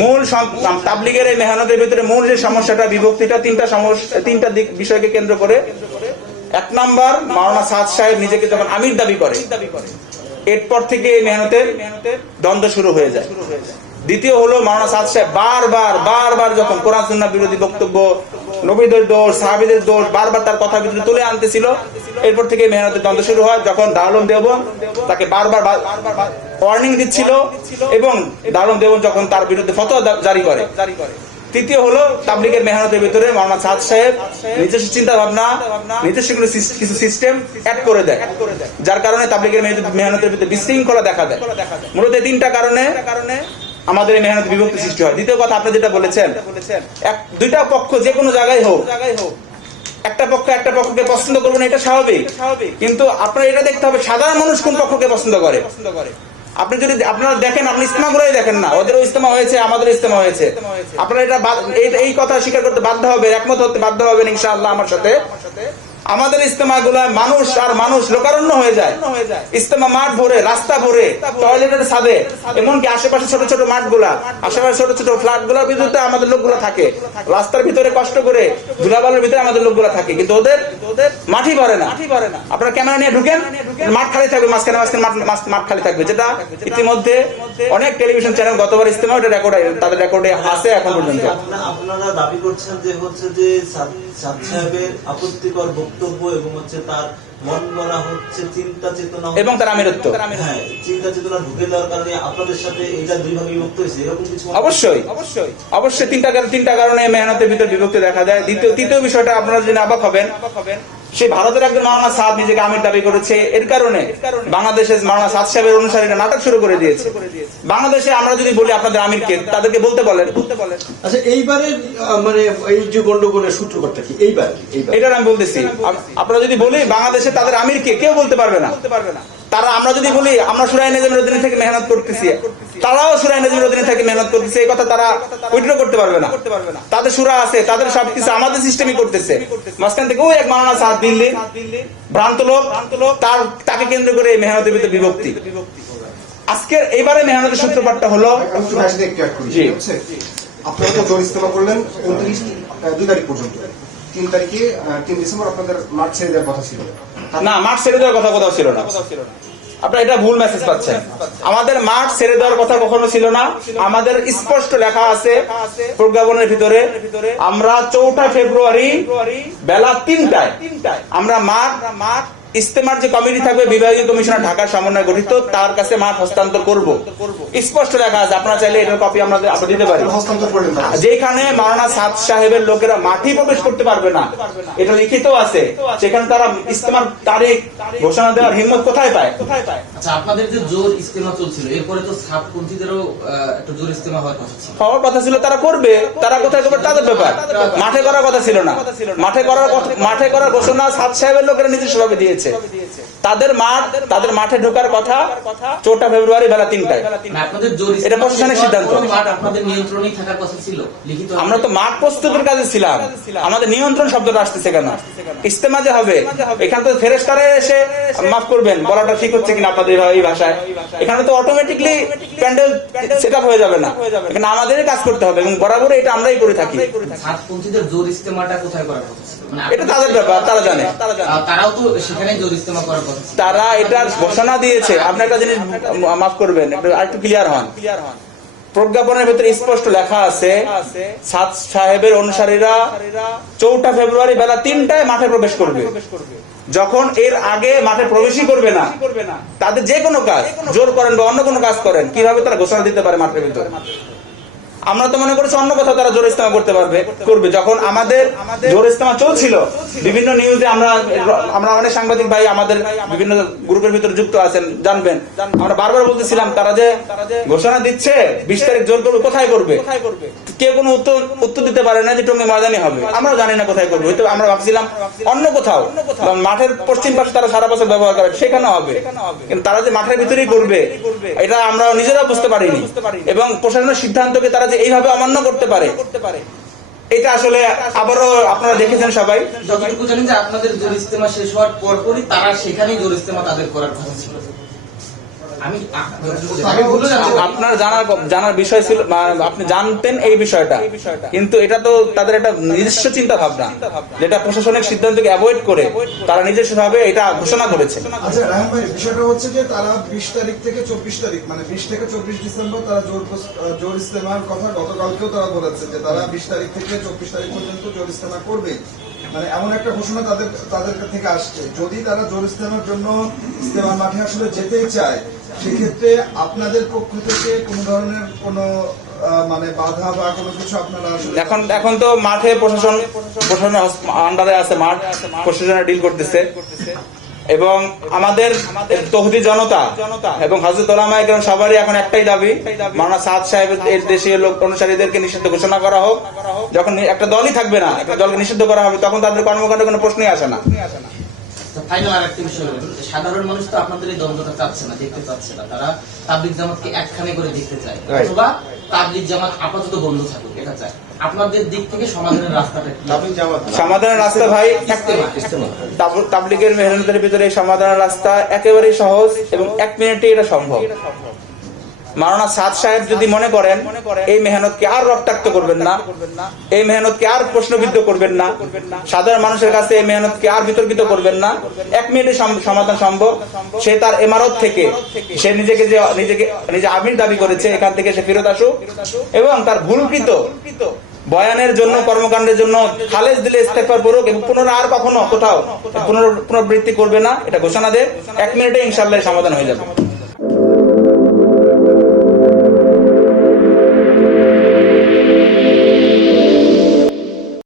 মূল তাবলীগের এই মেহনতের ভিতরে মূল যে সমস্যাটা বিভক্তিটা তিনটা দিক বিষয়কে কেন্দ্র করে। এক নাম্বার, মাওলানা সাদ সাহেব নিজেকে যখন আমির দাবি করে, এরপর থেকে এই মেহনতের দ্বন্দ্ব শুরু হয়ে যায়। দ্বিতীয় হলো, মাওলানা সাদ সাহেব বারবার যখন কোরআন সুন্নাহ বিরোধী বক্তব্য, নবীদের দোষ, সাহাবীদের দোষ বারবার তার কথা ভিতরে তুলে আনতেছিল। এরপর থেকে মেহনতের দ্বন্দ্ব শুরু হয়, যখন দারুল উলুম দেওবন্দ তাকে বারবার ওয়ার্নিং দিচ্ছিল এবং দারুল উলুম দেওবন্দ যখন তার বিরুদ্ধে ফতোয়া জারি করে। তৃতীয় হলো, তাবলীগের মেহনতের ভিতরে মাওলানা সাদ সাহেব নিজস্ব চিন্তা ভাবনা, নিজস্ব কিছু সিস্টেম অ্যাড করে দেয়, যার কারণে তাবলীগের মেহনতের ভিতরে বিশৃঙ্খলা দেখা দেয়। মূলত এই তিনটা কারণে আমাদের এই মেহনত বিভক্তি সৃষ্টি হয়। দ্বিতীয় কথা, আপনি যেটা বলেছেন, দুইটা পক্ষ যে কোনো জায়গায় হোক, একটা পক্ষকে পছন্দ করবে না, এটা স্বাভাবিক। কিন্তু আপনার এটা দেখতে হবে সাধারণ মানুষ কোন পক্ষকে পছন্দ করে। আপনি যদি আপনারা দেখেন, আপনি ইজতেমাগুলোই দেখেন না, ওদেরও ইজতেমা হয়েছে, আমাদেরও ইজতেমা হয়েছে। আপনারা এই কথা স্বীকার করতে বাধ্য হবে, একমত হতে বাধ্য হবেন ইনশাআল্লাহ আমার সাথে। আমাদের ইজতেমাগুলোয় মানুষ আর মানুষ লোকারণ্য হয়ে যায়। ইজতেমা মাঠ ভরে, রাস্তা ভরে, টয়লেটের ছাদে, এমনকি আশেপাশে ছোট ছোট মাঠগুলা, আশেপাশে ছোট ছোট ফ্ল্যাট গুলার ভিতরে আমাদের লোকগুলো থাকে, রাস্তার ভিতরে কষ্ট করে ধুলাবালুর ভিতরে আমাদের লোকগুলো থাকে, কিন্তু ওদের মাঠই ভরে না। আপনারা ক্যামেরা নিয়ে ঢুকেন, মাঠ খালি থাকবে, মাঝখানে মাঠ খালি থাকবে, যেটা ইতিমধ্যে অনেক টেলিভিশন চ্যানেল গতবার ইজতেমা ওটা তাদের রেকর্ডে আছে এখন পর্যন্ত। আপনারা দাবি করছেন যে সাদ সাহেবের আপত্তিকর বক্তব্য এবং তার মন গড়া চিন্তা চেতনা এবং তার আমিরত্ব, চিন্তা চেতনা ঢুকে দেওয়ার কারণে আপনাদের সাথে এটা দুই ভাগে বিভক্ত হয়েছে, এরকম কিছু? অবশ্যই তিনটা কারণে মেহনতের ভিতর বিভক্তি দেখা যায়। তৃতীয় বিষয়টা আপনারা যদি অবাক হবেন, সে ভারতের একজন মাওলানা সাদ নিজেকে আমির দাবি করেছে, এর কারণে বাংলাদেশের মাওলানা সাদ সাহেবের অনুসারীরা নাটক শুরু করে দিয়েছে। বাংলাদেশে আমরা যদি বলি আপনাদের আমিরকে, তাদেরকে বলতে বলেন। আচ্ছা, এইবারে মানে এই যে গন্ডগোলের সূত্রপাতটা কি? এইবার এটা আমি বলতেছি, আপনারা যদি বলি বাংলাদেশে তাদের আমিরকে, কেউ বলতে পারবে না। তারা, আমরা যদি বলি আমরা সূরা নাজমের অধীনে থেকে মেহনত করতেছি, তারাও সূরা নাজমের অধীনে থেকে মেহনত করতেছে, এই কথা তারা উইথড্র করতে পারবে না। তাদের সূরা আছে, তাদের সবকিছু আমাদের সিস্টেমই করতেছে। মাঝখান থেকে ওই এক মাওলানা সাদ দিল্লি ভ্রান্ত লোক, তাকে কেন্দ্র করে মেহনতের ভিতরে বিভক্তি। আজকে এইবারে মেহনতের সূত্রপাতটা হলো, আপনারা তো জোর ইস্তেমা করলেন 2 তারিখ পর্যন্ত। 3 ডিসেম্বর আপনাদের মাঠ ছেড়ে দেওয়ার কথা ছিল না? মাঠ ছেড়ে দেওয়ার কথা কোথাও ছিল না। আপনারা এটা ভুল মেসেজ পাচ্ছেন। আমাদের মাঠ ছেড়ে দেওয়ার কথা কখনো ছিল না। আমাদের স্পষ্ট লেখা আছে প্রজ্ঞাপনের ভিতরে, আমরা 4 ফেব্রুয়ারি বেলা 3টায় আমরা মাঠ ইজতেমার যে কমিটি থাকবে, বিভাগীয় কমিশনার ঢাকার সমন্বয়ে গঠিত, তার কাছে মাঠ হস্তান্তর করব। স্পষ্ট লেখা আছে, আপনারা চাইলে এটার কপি আমরা দিতে পারি। যেখানে মাওলানা সাদ সাহেবের লোকেরা মাঠে প্রবেশ করতে পারবে না, এটা লিখিত আছে, সেখানে তারা ইজতেমার তারিখ ঘোষণা দেওয়ার হিম্মত কোথায় পায়? আচ্ছা, আপনাদের যে জোর ইজতেমা চলছিল, এরপরে তো সাতপন্থীদেরও একটা জোর ইজতেমা হওয়ার কথা ছিল। তারা করবে, তারা কোথায় করবে তাদের ব্যাপার। মাঠে করার কথা ছিল না। মাঠে করার ঘোষণা সাদ সাহেবের লোকেরা নিজস্বভাবে দিয়েছে। তাদের মাঠে ঢোকার কথা 4 ফেব্রুয়ারি বেলা 3টায়। এটা প্রশাসনের সিদ্ধান্ত। আমরা তো মাঠ প্রস্তুতের কাজে ছিলাম, আমাদের নিয়ন্ত্রণ শব্দটা আসতেছে কেন? ইজতেমা যে হবে, এখানে তো ফেরেশতারা এসে, মাফ করবেন বলাটা ঠিক হচ্ছে কিনা আপনাদের এই ভাষায়, এখানে তো অটোমেটিকলি প্যান্ডেল সেটআপ হয়ে যাবে না। এখানে আমাদেরই কাজ করতে হবে এবং বরাবর এটা আমরাই করে থাকি। সাতপন্থীদের জোর ইজতেমাটা কোথায় করার কথা? এটা তাদের ব্যাপার, তারা জানে। তারাও তো সেখানে জোর ইজতেমা করার কথা। তারা এটার ঘোষণা দিয়েছে। আপনি একটা জিনিস মাফ করবেন, একটু ক্লিয়ার হন। প্রজ্ঞাপনের ভিতরে স্পষ্ট লেখা আছে, সাদ সাহেবের অনুসারীরা 4 ফেব্রুয়ারি বেলা 3টায় মাঠে প্রবেশ করবে। যখন এর আগে মাঠে প্রবেশই করবে না, তাদের যে কোনো কাজ জোর করেন বা অন্য কোনো কাজ করেন, কিভাবে তারা ঘোষণা দিতে পারে মাঠের ভিতরে? আমরা তো মনে করছি অন্য কোথাও তারা জোর ইজতেমা করবে। যখন আমাদের জোর ইজতেমা চলছিল, বিভিন্ন নিউজে আমরা অনেক সাংবাদিক ভাই আমাদের বিভিন্ন গ্রুপের ভিতরে যুক্ত আছেন, জানবেন, আমরা বারবার বলতেছিলাম তারা যে ঘোষণা দিচ্ছে 20 তারিখ জোর করবে, কোথায় করবে? কেউ কোনো উত্তর দিতে পারে না যে টঙ্গী ময়দানে হবে। আমরা জানি না কোথায় করবে, হয়তো আমরা ভাবছিলাম অন্য কোথাও, মাঠের পশ্চিম পাশে তারা সারা বছর ব্যবহার করে, সেখানে হবে। কিন্তু তারা যে মাঠের ভিতরেই করবে, এটা আমরা নিজেরা বুঝতে পারিনি। এবং প্রশাসনের সিদ্ধান্তকে তারা যে এইভাবে অমান্য করতে পারে, এটা আসলে আবারও আপনারা দেখেছেন সবাই। যতটুকু জানি যে আপনাদের জোর ইজতেমা শেষ হওয়ার পরপরই তারা সেখানেই জোর ইজতেমা তাদের করার কথা ছিল। আমি ভুলে যাচ্ছি। আপনার জানার বিষয় ছিল, আপনি জানতেন এই বিষয়টা, কিন্তু এটা তো তাদের একটা নিজস্ব চিন্তা ভাবনা, যেটা প্রশাসনিক সিদ্ধান্তকে অ্যাভয়েড করে তারা নিজস্ব ভাবে এটা ঘোষণা করেছে। আচ্ছা রায়হান ভাই, বিষয়টা হচ্ছে যে তারা 20 তারিখ থেকে 24 তারিখ মানে 20 থেকে 24 ডিসেম্বর তারা জোর ইস্তেমার কথা গতকালকেও তারা বলেছে যে তারা 20 তারিখ থেকে 24 তারিখ পর্যন্ত জোর ইস্তেমা করবে। মানে এমন একটা ঘোষণা তাদের থেকে আসছে। যদি তারা জোর ইস্তেমার জন্য ইস্তেমার মাঠে আসলে যেতেই চায়, সেক্ষেত্রে আপনাদের পক্ষ থেকে কোনো ধরনের কোনো মানে বাধা বা কোনো কিছু আপনারা আসলে এখন তো মাঠে প্রশাসনের আন্ডারে আছে, মাঠ প্রশাসনে ডিল করতেছে, এবং আমাদের তৌহিদি জনতা এবং হযরত উলামায়ে কেরাম সবারই এখন একটাই দাবি, মাওলানা সাদ সাহেবের দেশীয় লোক অনুসারীদেরকে নিষিদ্ধ ঘোষণা করা হোক। যখন একটা দলই থাকবে না, একটা দলকে নিষিদ্ধ করা হবে, তখন তাদের কর্মকাণ্ডে কোনো প্রশ্নই আসে না। ফাইনাল আরেকটা বিষয় হলো, সাধারণ মানুষ তো আপনাদের এই দ্বন্দ্বটা চাচ্ছে না, দেখতে চাচ্ছে না। তারা তাবলিগ জামাতকে একখানে করে দেখতে চায়, অথবা তাবলিগ জামাত আপাতত বন্ধ থাকুক, এটা চায়। আপনাদের দিক থেকে সমাধানের রাস্তাটা কি? সমাধানের রাস্তা ভাই, তাবলিগের মেহনতের ভিতরে সমাধানের রাস্তা একেবারেই সহজ এবং 1 মিনিটে এটা সম্ভব। মাওলানা সাদ সাহেব যদি মনে করেন এই মেহনতকে আর রক্তাক্ত করবেন না, এই মেহনতকে আর প্রশ্নবিদ্ধ করবেন না, সাধারণ মানুষের কাছে এই মেহনতকে আর বিতর্কিত করবেন না, 1 মিনিটে সমাধান সম্ভব। সে তার ইমারত থেকে সে নিজে আমির দাবি করেছে, এখান থেকে সে ফেরত আসুক এবং তার ভুলকৃত বয়ানের জন্য, কর্মকাণ্ডের জন্য খালেজ দিলে ইস্তেগফার করুক এবং পুনরায় আর কখনো কোথাও পুনরাবৃত্তি করবে না, এটা ঘোষণা দেয়। 1 মিনিটে ইনশাআল্লাহ সমাধান হয়ে যাবে।